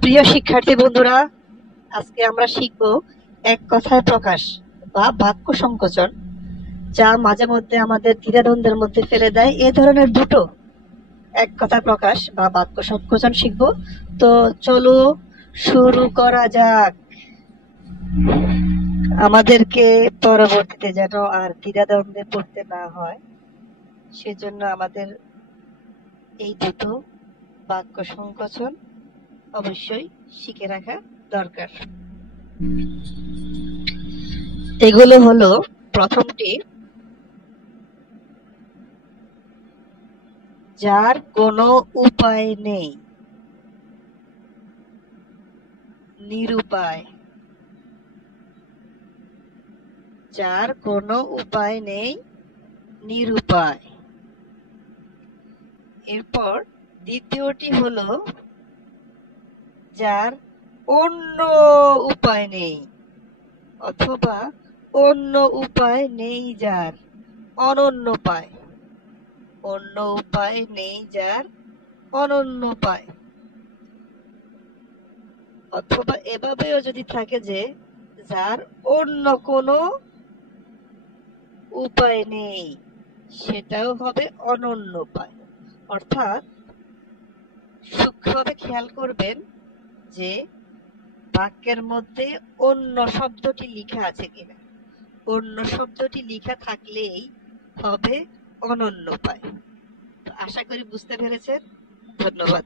প্রিয় শিক্ষার্থী বন্ধুরা, আজকে আমরা শিখব এক কথায় প্রকাশ বা বাক্য সংকোচন, যা মাঝে মধ্যে আমাদের দ্বিধাদ্বন্দ্বের মধ্যে ফেলে দেয়। এ ধরনের দুটো এক কথায় প্রকাশ বা বাক্য সংকোচন শিখব। তো চলো শুরু করা যাক। আমাদেরকে পরবর্তীতে যেন আর দ্বিধাদ্বন্দ্বে পড়তে না হয়, সেজন্য আমাদের এই দুটো বাক্য সংকোচন অবশ্যই শিখে রাখা দরকার। এগুলো হলো, প্রথমটি, যার কোনো উপায় নেই, নিরুপায়। যার কোনো উপায় নেই, নিরুপায়। এরপর দ্বিতীয়টি হলো, যার অন্য উপায় নেই, অথবা অন্য উপায় নেই যার, অনন্যোপায়। অন্য উপায় নেই যার, অনন্যোপায়। অথবা এভাবেও যদি থাকে যে যার অন্য কোনো উপায় নেই, সেটাও হবে অনন্যোপায়। অর্থাৎ সূক্ষ্মভাবে খেয়াল করবেন যে বাক্যের মধ্যে অন্য শব্দটি লিখা আছে কিনা। অন্য শব্দটি লিখা থাকলেই হবে অনন্যোপায়। আশা করি বুঝতে পেরেছেন। ধন্যবাদ।